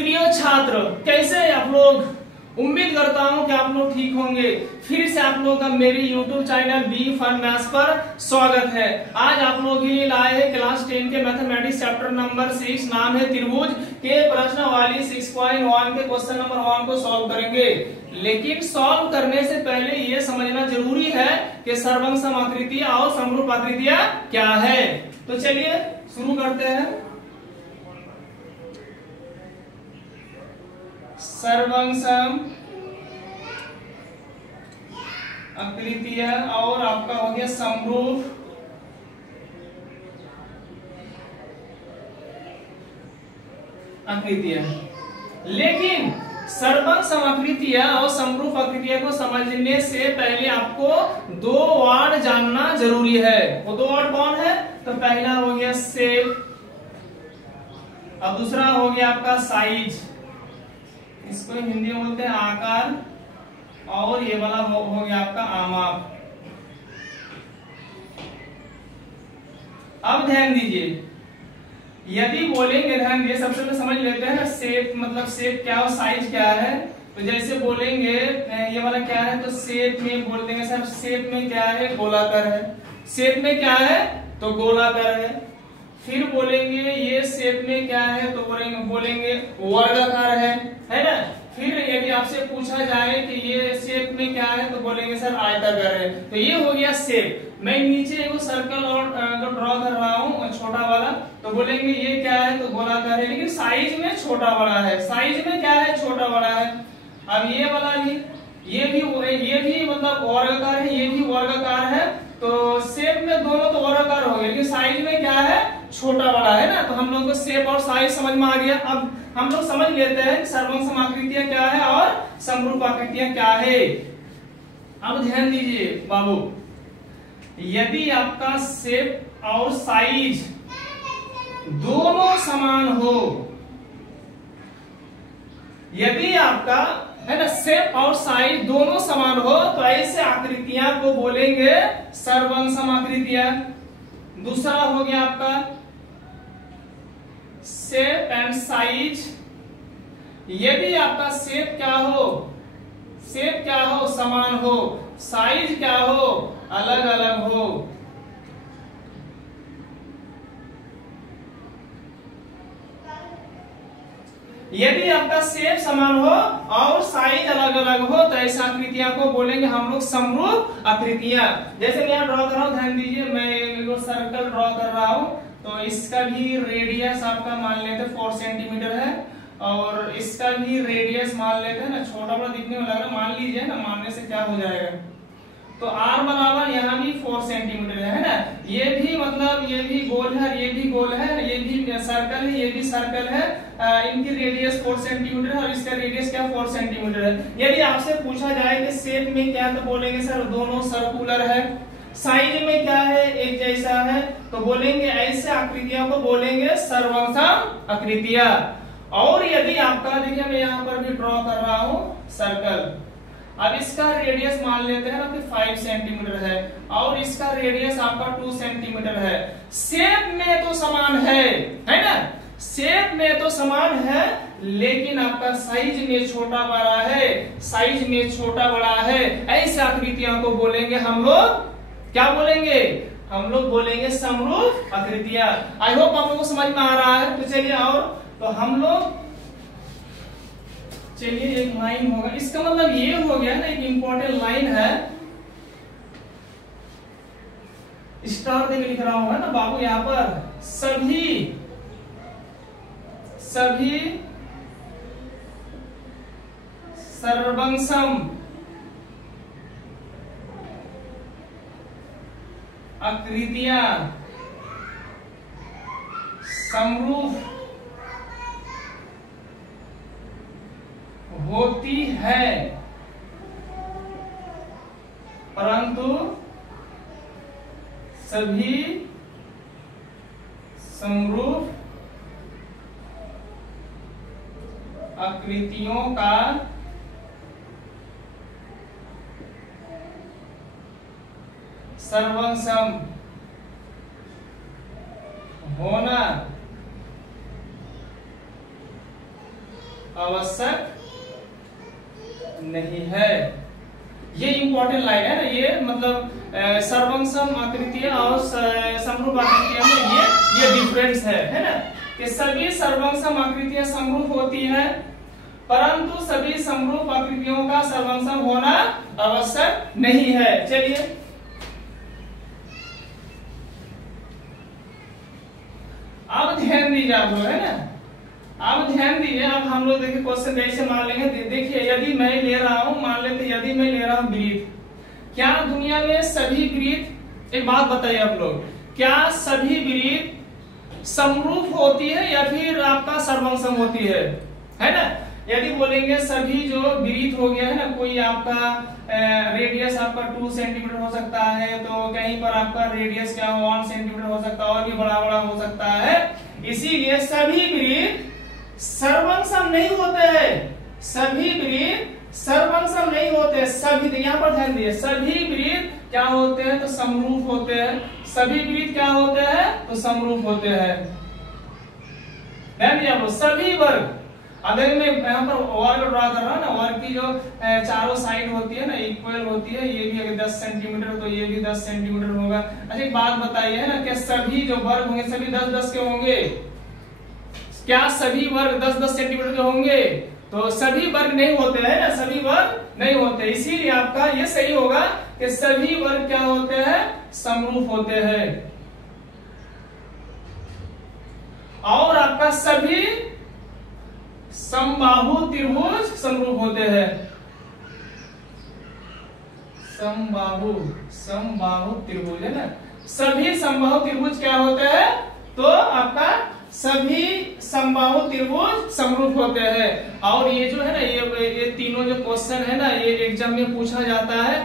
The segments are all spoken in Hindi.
प्रिय छात्र, कैसे हैं आप लोग? उम्मीद करता हूं कि आप लोग ठीक होंगे। फिर से आप लोग का मेरी YouTube channel be fun maths पर स्वागत है। आज आप लोग के लिए लाए हैं क्लास 10 के मैथमेटिक्स चैप्टर नंबर 6, नाम है त्रिभुज के प्रश्नावली 6.1 के क्वेश्चन नंबर 1 को सॉल्व करेंगे। लेकिन सॉल्व करने से पहले ये समझना जरूरी है कि सर्वंग समाकृतियां और समरूप आकृतियां क्या है। तो चलिए शुरू करते हैं। सर्वंसम आकृतियां और आपका हो गया समरूप आकृतियां। लेकिन सर्वंग समाकृतियां और समरूप आकृतियां को समझने से पहले आपको दो वर्ड जानना जरूरी है। वो दो वर्ड कौन है? तो पहला हो गया शेप, अब दूसरा हो गया आपका साइज, इसको हिंदी में बोलते हैं आकार, और ये वाला हो गया आपका आमाप। अब ध्यान दीजिए, यदि बोलेंगे, ध्यान दिए, सबसे पहले समझ लेते हैं शेप मतलब शेप क्या और साइज क्या है। तो जैसे बोलेंगे ये वाला क्या है, तो शेप में बोल देंगे सर शेप में क्या है, गोलाकार है। शेप में क्या है, तो गोलाकार है। फिर बोलेंगे ये शेप में क्या है, तो बोलेंगे वर्गाकार है ना। फिर यदि आपसे पूछा जाए कि ये शेप में क्या है, तो बोलेंगे सर आयताकार है। तो ये हो गया शेप। मैं नीचे एक सर्कल और ड्रॉ कर रहा हूँ छोटा वाला, तो बोलेंगे ये क्या है, तो गोलाकार है। लेकिन साइज में छोटा बड़ा है, साइज में क्या है, छोटा बड़ा है। अब ये वाला भी, ये भी मतलब वर्गाकार है, ये भी वर्गाकार है। तो शेप में दोनों तो वर्गाकार हो गए, लेकिन साइज में क्या है, छोटा बड़ा है ना। तो हम लोग को शेप और साइज समझ में आ गया। अब हम लोग समझ लेते हैं सर्वंग समाकृतियां क्या है और समरूप आकृतियां क्या है। अब ध्यान दीजिए बाबू, यदि आपका शेप और साइज दोनों समान हो, यदि आपका है ना शेप और साइज दोनों समान हो, तो ऐसे आकृतियां को बोलेंगे सर्वंग समाकृतियां। दूसरा हो गया आपका शेप एंड साइज, यदि आपका शेप क्या हो, समान हो, साइज क्या हो, अलग अलग हो। यदि आपका शेप समान हो और साइज अलग अलग हो, तो ऐसी आकृतियां को बोलेंगे हम लोग समरूप आकृतियां। जैसे मैं यहाँ ड्रॉ कर रहा हूँ, ध्यान दीजिए, मैं एक सर्कल ड्रॉ कर रहा हूँ। तो इसका भी रेडियस आपका मान लेते 4 सेंटीमीटर है, और इसका भी रेडियस मान लेते हैं ना, छोटा बड़ा दिखने में लग रहा है, मान लीजिए ना, मानने से क्या हो जाएगा, तो r बराबर यहाँ भी 4 सेंटीमीटर है ना। ये भी मतलब ये भी गोल है, ये भी गोल है, ये भी सर्कल है, ये भी सर्कल है। इनकी रेडियस 4 सेंटीमीटर है और इसका रेडियस क्या 4 सेंटीमीटर है। यदि आपसे पूछा जाए कि शेप में क्या, तो बोलेंगे सर दोनों सर्कुलर है। साइज में क्या है, एक जैसा है, तो बोलेंगे ऐसे आकृतियों को बोलेंगे सर्वंसम आकृतियां। और यदि आपका, देखिए मैं यहाँ पर भी ड्रॉ कर रहा हूँ सर्कल, अब इसका रेडियस मान लेते हैं ना कि 5 सेंटीमीटर है, और इसका रेडियस आपका 2 सेंटीमीटर है। शेप में तो समान है ना, शेप में तो समान है, लेकिन आपका साइज में छोटा बड़ा है, साइज में छोटा बड़ा है। ऐसी आकृतियों को बोलेंगे हम लोग, क्या बोलेंगे, हम लोग बोलेंगे समरूप आकृतियां। आई होप आप लोगों को समझ में आ रहा है। तो चलिए, और तो हम लोग, चलिए एक लाइन होगा, इसका मतलब ये हो गया ना, एक इंपॉर्टेंट लाइन है, स्टार देके लिख रहा हूं ना बाबू यहाँ पर, सभी सर्वंसम आकृतियां समरूप होती है, परंतु सभी समरूप आकृतियों का सर्वंसम होना आवश्यक नहीं है। ये इंपॉर्टेंट लाइन है ना, ये मतलब सर्वंसम आकृतियां और समरूप आकृतियां में ये डिफरेंस है ना, कि सभी सर्वंसम आकृतियां समरूप होती है, परंतु सभी समरूप आकृतियों का सर्वंसम होना आवश्यक नहीं है। चलिए अब ध्यान दीजिए आप लोग, है ना, अब ध्यान दीजिए। अब हम लोग देखिए क्वेश्चन कैसे मान लेंगे। देखिए यदि मैं ले रहा हूं, मान लेते यदि मैं ले रहा हूं वृत्त, क्या दुनिया में सभी वृत्त, एक बात बताइए आप लोग, क्या सभी वृत्त समरूप होती है या फिर आपका सर्वंसम होती है ना? यदि बोलेंगे सभी जो वृत्त हो गया है ना, कोई आपका रेडियस आपका 2 सेंटीमीटर हो सकता है, तो कहीं पर आपका रेडियस क्या 1 सेंटीमीटर हो सकता है, और भी बड़ा बड़ा हो सकता है। इसीलिए सभी वृत्त सर्वंसम नहीं होते हैं, सभी वृत्त सर्वंसम नहीं होते। सभी, यहाँ पर ध्यान दिए, सभी वृत्त क्या होते हैं तो समरूप होते हैं, सभी वृत्त क्या होते हैं तो समरूप होते हैं। ध्यान दिया आप लोग, सभी वर्ग। अगर मैं यहाँ पर वर्ग ड्रा कर रहा हूँ ना, वर्ग की जो चारों साइड होती है ना इक्वल होती है, ये भी अगर 10 सेंटीमीटर तो ये भी 10 सेंटीमीटर होगा। अच्छा एक बात बताइए ना, क्या सभी जो वर्ग होंगे सभी 10-10 के होंगे? क्या सभी वर्ग 10-10 सेंटीमीटर के होंगे? तो सभी वर्ग नहीं होते हैं ना, सभी वर्ग नहीं होते। इसीलिए आपका ये सही होगा कि सभी वर्ग क्या होते हैं, समरूप होते हैं। और आपका सभी समबाहु त्रिभुज समरूप होते हैं। समबाहु त्रिभुज है ना, सभी समबाहु त्रिभुज क्या होते हैं तो आपका सभी समबाहु त्रिभुज समरूप होते हैं। और ये जो है ना, ये तीनों जो क्वेश्चन है ना, ये एग्जाम में पूछा जाता है।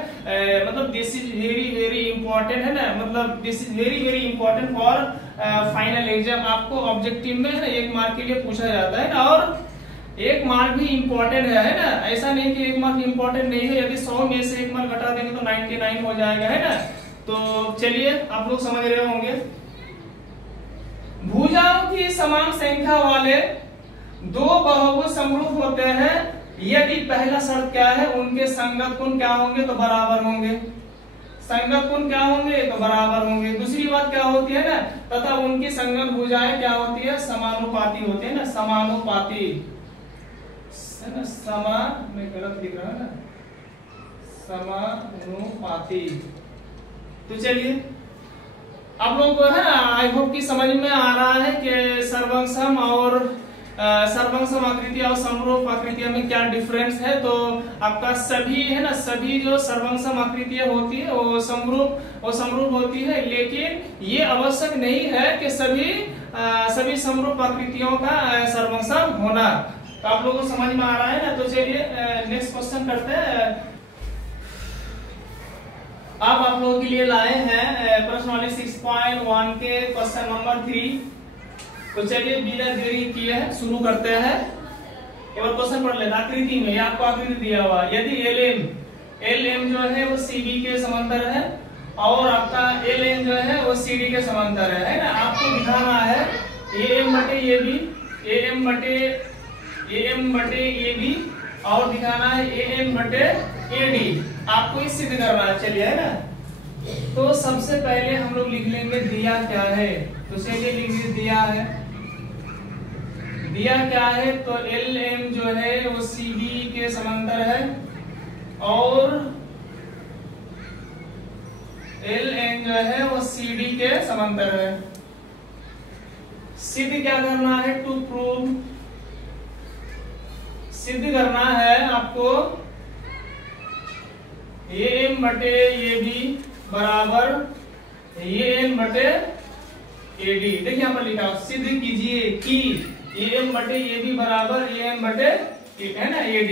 मतलब this is very very important है ना, मतलब this is very very important for final exam. आपको ऑब्जेक्टिव में है ना 1 मार्क के लिए पूछा जाता है ना, और 1 मार्क भी इंपॉर्टेंट है ना, ऐसा नहीं कि 1 मार्क इंपॉर्टेंट नहीं है। यदि 100 में से 1 मार्क घटा देंगे तो 99 हो जाएगा, है ना। तो चलिए आप लोग समझ रहे होंगे। भुजाओं की समान संख्या वाले 2 बहुभुज समरूप होते हैं यदि पहला शर्त क्या है, उनके संगत कोण क्या होंगे तो बराबर होंगे। संगत कोण क्या होंगे तो बराबर होंगे। दूसरी बात क्या होती है ना, तथा उनकी संगत भुजाएं क्या होती है, समानुपाती होती है ना, समानुपाती। मैं गलत लिख रहा हूं ना, समानुपाती। तो चलिए आप लोगों को है ना, आई होप कि समझ में आ रहा है कि सर्वंसम और सर्वंसम आकृति और समरूप आकृतियों में क्या डिफरेंस है। तो आपका सभी है ना, सभी जो सर्वंसम आकृतियां होती है वो समरूप होती है, लेकिन ये आवश्यक नहीं है कि सभी समरूप आकृतियों का सर्वंसम होना। तो आप लोगों को समझ में आ रहा है ना। तो चलिए नेक्स्ट क्वेश्चन करते हैं। अब आप लोगों के लिए लाए हैं प्रश्न वाले 6.1 के क्वेश्चन नंबर 3। तो चलिए बिना देरी किए शुरू करते हैं। एक बार क्वेश्चन पढ़ लेते। आकृति में आपको आकृति दिया हुआ, यदि LM जो है वो CB के समांतर है और आपका LN जो है वो CD के समांतर है ना। आपको दिखाना है AM बटे AB और दिखाना है AM बटे AD। आपको ये सिद्ध करना है। चलिए है ना, तो सबसे पहले हम लोग लिख लेंगे दिया क्या है। तो चलिए लिख लीजिए दिया क्या है तो LM जो है वो CD के समांतर है और LN जो है वो CD के समांतर है। सिद्ध क्या करना है, टू प्रूव, सिद्ध करना है आपको AM बटे AB बराबर AM बटे AD। देखिए यहाँ पर लिखा सिद्ध कीजिए कि AM बटे AB बराबर AM बटे है ना AD।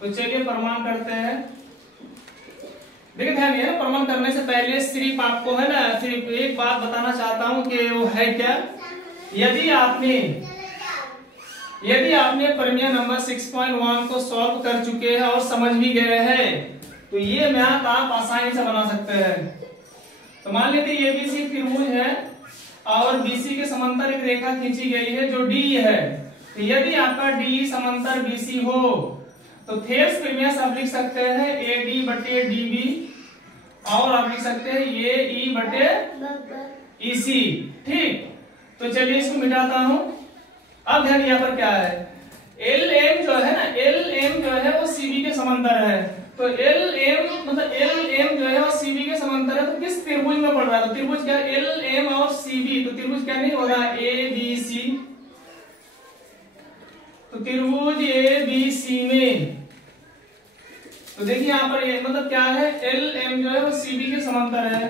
तो चलिए प्रमाण करते हैं। देखिए ध्यान दिया ना, प्रमाण करने से पहले सिर्फ आपको है ना सिर्फ एक बात बताना चाहता हूं कि वो है क्या। यदि आपने प्रमेय नंबर 6.1 को सॉल्व कर चुके हैं और समझ भी गए हैं तो ये मैथ आप आसानी से बना सकते हैं। तो मान लेते हैं ABC त्रिभुज है और BC के समांतर एक रेखा खींची गई है जो D है। तो यदि आपका डी समांतर बीसी हो तो थेल्स प्रीमियस आप लिख सकते हैं ए डी बटे डी बी, और आप लिख सकते हैं ये ई बटे ईसी। ठीक, तो चलिए इसको मिटाता हूं। अब ध्यान यहाँ पर क्या है, एल एम जो है ना, एल एम जो है वो सीबी के समांतर है। तो एल एम मतलब एल एम जो है वो सीबी के समांतर है, तो किस त्रिभुज में पड़ रहा है? तो त्रिभुज क्या, एल एम और सीबी, तो त्रिभुज क्या नहीं हो रहा, ए बी सी। तो त्रिभुज ए बी सी में तो देखिए यहाँ पर ये मतलब क्या है, एल एम जो है वो सीबी के समांतर है,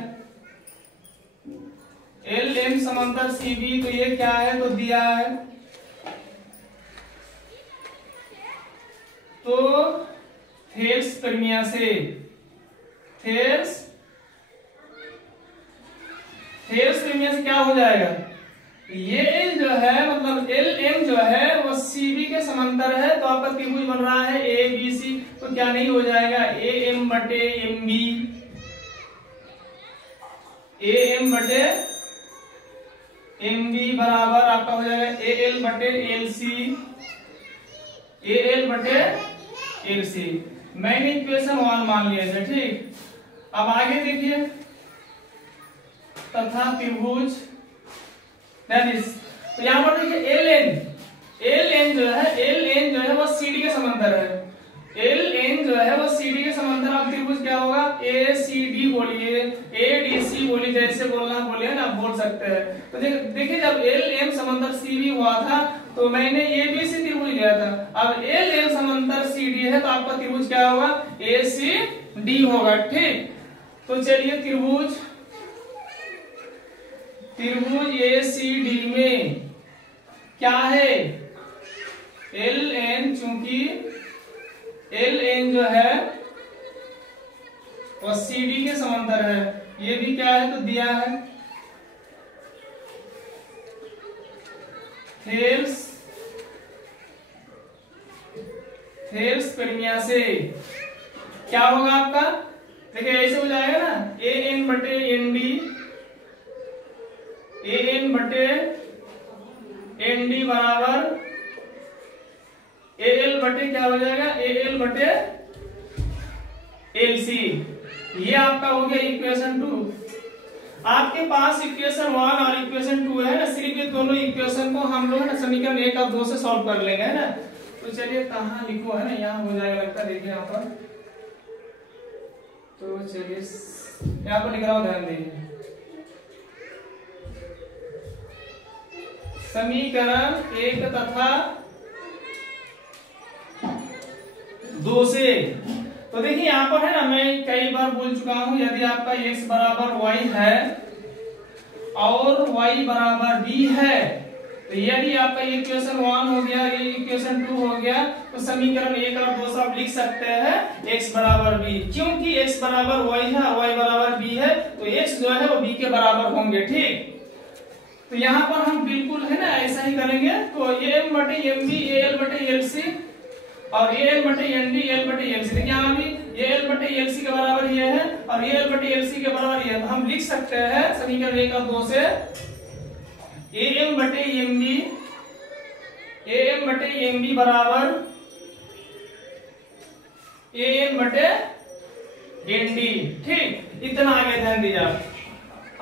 एल एम समांतर सीबी। तो ये क्या है, तो दिया है। तो थेल्स प्रीमिया से क्या हो जाएगा, ये जो है मतलब एल एम जो है वो सीबी के समांतर है, तो आपका त्रिभुज बन रहा है ए बी सी। तो क्या नहीं हो जाएगा, ए एम बटे एम बी, ए एम बटे एम बी बराबर आपका हो जाएगा ए एल बटे एल सी, ए एल बटे एल सी। मैंने इक्वेशन 1 मान लिया है। ठीक, अब आगे देखिए, तथा त्रिभुज तो यहां पर देखिए एल एन जो है वो सीडी के समांतर है, एल एन जो है वो सीडी के समांतर। आप त्रिभुज क्या होगा, ए सी डी बोलिए, ए डी सी बोलिए, जैसे बोलना बोलिए ना, बोल सकते हैं। तो देखिए जब एल एम समांतर सीबी हुआ था तो मैंने ए बी सी त्रिभुज लिया था। अब एल एम समांतर सी डी है तो आपका त्रिभुज क्या होगा, ए सी डी होगा। ठीक, तो चलिए त्रिभुज ए सी डी में क्या है, एल एन, चूंकि एल एन जो है वो सी डी के समांतर है, ये भी क्या है, तो दिया है। थेल्स प्रीमिया से क्या होगा आपका, देखिए ऐसे हो जाएगा ना, ए एन बटे एन डी, ए एन बटे एन डी बराबर ए एल बटे क्या हो जाएगा, ए एल बटे एल सी। ये आपका हो गया इक्वेशन 2। आपके पास इक्वेशन 1 और इक्वेशन 2 है ना, सिर्फ ये दोनों इक्वेशन को हम लोग ना समीकरण 1 और 2 से सॉल्व कर लेंगे, है ना। तो चलिए कहाँ लिखो, है ना, यहाँ हो जाएगा लगता है, देखिए यहाँ पर। तो चलिए यहाँ पर लिख रहा हूँ, ध्यान दीजिए। समीकरण 1 तथा 2 से, तो देखिए यहाँ पर है ना, मैं कई बार बोल चुका हूं, यदि आपका x बराबर y है और y बराबर b है, तो यदि आपका इक्वेशन 1 हो गया, ये इक्वेशन 2 हो गया, तो समीकरण 1 और 2 से आप लिख सकते हैं x बराबर b। क्योंकि x बराबर y है और y बराबर b है, तो x जो है वो b के बराबर होंगे। ठीक, तो यहाँ पर हम बिल्कुल है ना ऐसा ही करेंगे। तो एम बटे एम बी, ए एल बटे एल सी, और ए एल बटे एन डी, एल बटे एल सी। देखिए यहाँ भी ए एल बटे एल सी के बराबर ये है और ए एल बटे एल सी के बराबर ये है, तो हम लिख सकते हैं समीकरण 1 और 2 से ए एम बटे एम बी, ए एम बटे एम बी बराबर ए एम बटे एन डी। ठीक, इतना आगे ध्यान दीजिए आप।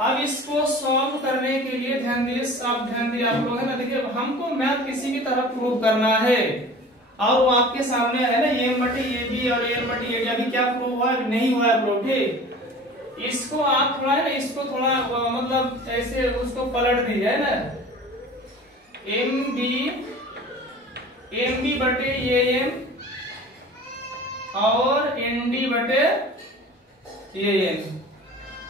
अब इसको सॉल्व करने के लिए ध्यान दीजिए, आप लोग है ना, देखिए हमको मैथ किसी भी तरह प्रूव करना है, और वो आपके सामने है ना, ए बटे ए बी और ए बटे ए डी। अभी क्या प्रूव हुआ है, नहीं हुआ है प्रूव। ठीक, इसको आप थोड़ा है ना, इसको थोड़ा मतलब ऐसे उसको पलट दीजिए, है ना, एम बी बटे ए एम और एन डी बटे ए एन।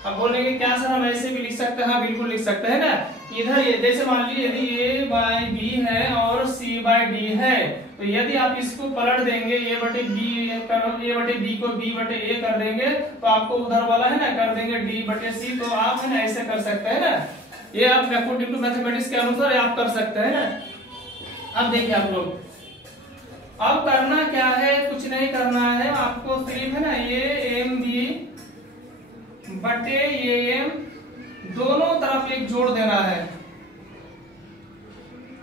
अब बोलेंगे क्या सर, हम ऐसे भी लिख सकते हैं? हाँ बिल्कुल लिख सकते हैं ना। इधर ये जैसे मान लीजिए यदि a बाई बी है और c बाई डी है, तो यदि आप इसको पलट देंगे, a बटे बी a बटे बी को b बटे a कर देंगे, तो आपको उधर वाला है ना कर देंगे d बटे c। तो आप है ना ऐसे कर सकते हैं ना, ये आप अकॉर्डिंग टू मैथमेटिक्स के अनुसार आप कर सकते हैं ना। अब देखिए आप लोग, अब करना क्या है, कुछ नहीं करना है आपको, सिर्फ है ना ये एम बी बटे ए एम दोनों तरफ एक जोड़ देना है।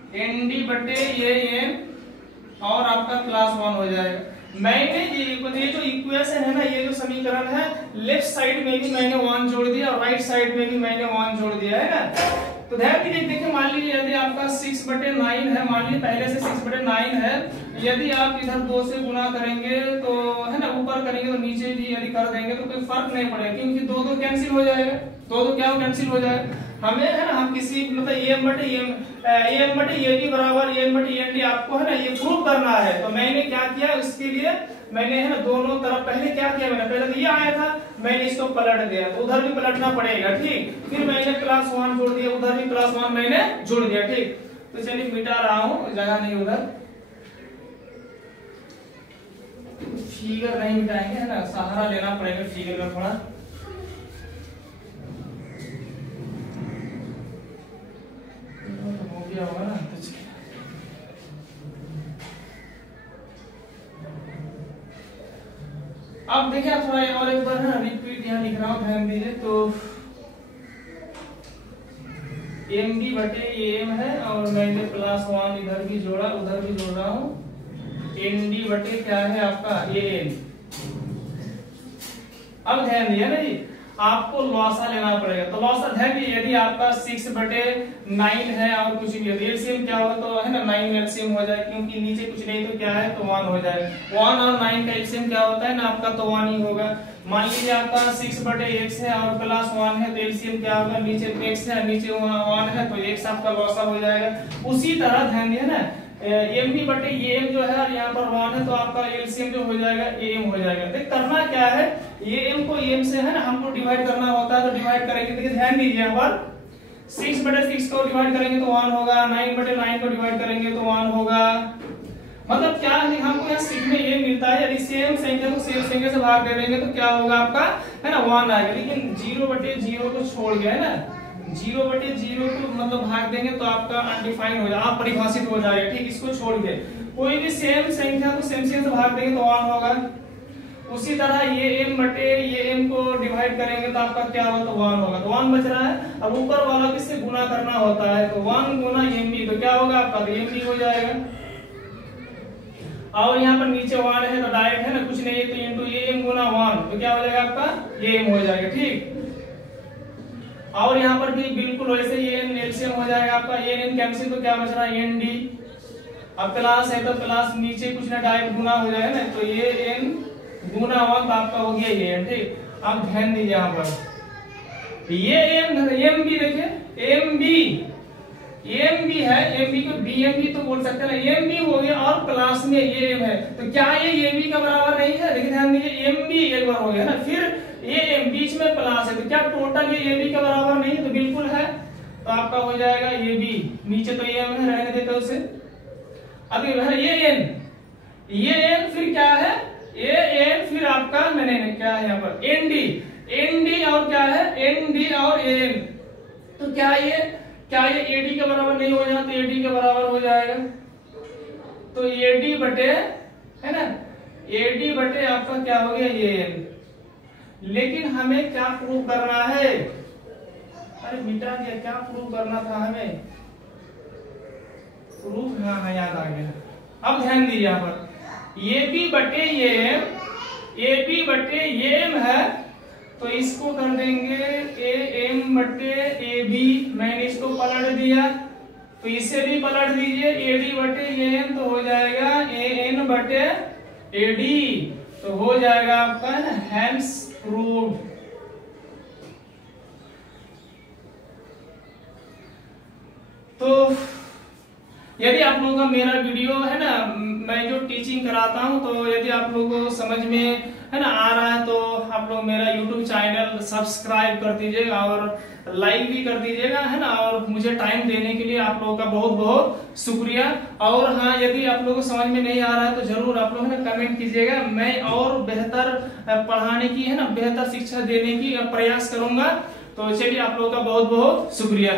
ND बटे ये M और आपका प्लस 1 हो जाएगा। मैंने ये जो इक्वेशन है ना, ये जो समीकरण है, लेफ्ट साइड में भी मैंने 1 जोड़ दिया और राइट साइड में भी मैंने 1 जोड़ दिया है ना। तो ध्यान दीजिए, देखिए मान लीजिए यदि आपका 6/9 है, मान लीजिए पहले से 6/9 है, यदि आप इधर 2 से गुना करेंगे तो है ना, ऊपर करेंगे तो नीचे भी यदि कर देंगे तो कोई फर्क नहीं पड़ेगा, क्योंकि 2 कैंसिल हो जाएगा, 2 क्या कैंसिल हो जाएगा। हमें है ना, हम किसी मतलब AM बटे AB बराबर AM बटे ND आपको है ना ये प्रूव करना है। तो मैंने क्या किया, इसके लिए मैंने है ना दोनों तरफ पहले क्या किया, मैंने पहले तो ये आया था, मैंने इसको पलट दिया, तो उधर भी पलटना पड़ेगा, ठीक। फिर मैंने +1 जोड़ दिया, उधर भी +1 मैंने जोड़ दिया, ठीक। तो चलिए मिटा रहा हूं, जगह नहीं उधर, फिगर नहीं मिटाएंगे है ना, सहारा लेना पड़ेगा फिगर का थोड़ा। हो गया होगा ना, तो अब देखिए थोड़ा और एक बार ना रिपीट यहाँ लिख रहा हूँ, ध्यान दीजिए। तो MD बटे AM है और मैंने +1 इधर भी जोड़ा, उधर भी जोड़ रहा हूँ। ND बटे क्या है आपका AM। अब ध्यान दिया ना जी, आपको लॉसा लेना पड़ेगा। तो लॉसा ध्यान दीजिए, यदि आपका 6/9 है और कुछ भी एलसीएम क्या होगा, तो है ना 9 एलसीएम हो जाए, क्योंकि नीचे कुछ नहीं तो क्या है, तो 1 हो जाए। 1 और 9 का एलसीएम क्या होता है ना आपका, तो 1 ही होगा। मान लीजिए आपका 6/x है और +1 है, तो एलसीएम क्या होगा, नीचे x है नीचे 1 है, तो x आपका लॉसा हो जाएगा। उसी तरह ध्यान दिया ना, MB बटे AM जो है और यहाँ पर 1 है, तो आपका एलसीएम जो हो जाएगा AM हो जाएगा। देख करना क्या है, AM को AM से है ना हमको डिवाइड करना होता है, तो डिवाइड करेंगे। देखिए ध्यान दीजिए, यहाँ पर 6/6 को डिवाइड करेंगे तो 1 होगा, 9/9 को डिवाइड करेंगे तो 1 होगा। मतलब क्या है, हमको यहाँ सीखने ये मिलता है, यदि सेम संख्या को सेम संख्या से भाग दे देंगे तो क्या होगा आपका, है ना 1 आएगा। लेकिन 0/0 को छोड़ गया है ना, 0/0 को मतलब भाग देंगे तो आपका अनडिफाइंड हो जाएगा, अपरिभाषित हो जाएगा, ठीक। इसको छोड़ के कोई भी सेम संख्या को सेम से भाग देंगे तो 1 होगा। उसी तरह ये M बटे ये M को डिवाइड करेंगे तो आपका क्या होगा, तो 1 होगा, तो 1 बच रहा है। अब ऊपर वाला किससे गुना करना होता है, तो 1 गुना MB, तो क्या होगा आपका, तो MB हो जाएगा। और यहाँ पर नीचे 1 है तो डायरेक्ट है ना, कुछ नहीं है, तो इनटू AM गुना 1, तो क्या हो जाएगा आपका, AM हो जाएगा, ठीक। और यहाँ पर भी बिल्कुल वैसे ये एलसीएम हो जाएगा आपका, ये n कैंसिल, तो क्या बच रहा है ND। अब प्लस है तो प्लस नीचे कुछ ना डायरेक्ट गुना हो जाएगा ना, तो ये n गुना 1 तो आपका हो गया ये, ठीक। अब ध्यान दीजिए यहाँ पर ये MB, देखिए MB है, MB को BMB तो बोल सकते हैं ना, MB हो गया और प्लस में ये M है, तो क्या ये AB का बराबर नहीं है। देखिए ध्यान दीजिए, MB एक बार हो गया ना, फिर ये M बीच में प्लस है, तो क्या टोटल ये AB का बराबर नहीं है, तो बिल्कुल है, तो आपका हो जाएगा AB। नीचे तो ये M है, रहने देते उसे। अब ये N फिर क्या है, ये N फिर आपका मैंने क्या है यहाँ पर ND और क्या है ND और AM, तो क्या ये AD के बराबर नहीं हो जाए, तो AD के बराबर हो जाएगा। तो AD बटे है ना, AD बटे आपका क्या हो गया ये N। लेकिन हमें क्या प्रूव करना है, अरे मिटा दिया, क्या प्रूव करना था हमें, प्रूफ हाँ याद आ गया। अब ध्यान दीजिए यहाँ पर AB बटे ये M है, तो इसको कर देंगे AM बटे AB, मैंने इसको पलट दिया, तो इसे भी पलट दीजिए, AD बटे AM, तो हो जाएगा AN बटे AD, तो हो जाएगा आपका हैंस प्रूव्ड। तो यदि आप लोगों का मेरा वीडियो है ना, मैं जो टीचिंग कराता हूं, तो यदि आप लोगों को समझ में है ना आ रहा है, तो आप लोग मेरा YouTube चैनल सब्सक्राइब कर दीजिएगा और लाइक भी कर दीजिएगा, है ना। और मुझे टाइम देने के लिए आप लोगों का बहुत बहुत शुक्रिया। और हाँ, यदि आप लोगों को समझ में नहीं आ रहा है तो जरूर आप लोग है ना कमेंट कीजिएगा, मैं और बेहतर पढ़ाने की है ना, बेहतर शिक्षा देने की प्रयास करूंगा। तो चलिए, आप लोगों का बहुत बहुत शुक्रिया।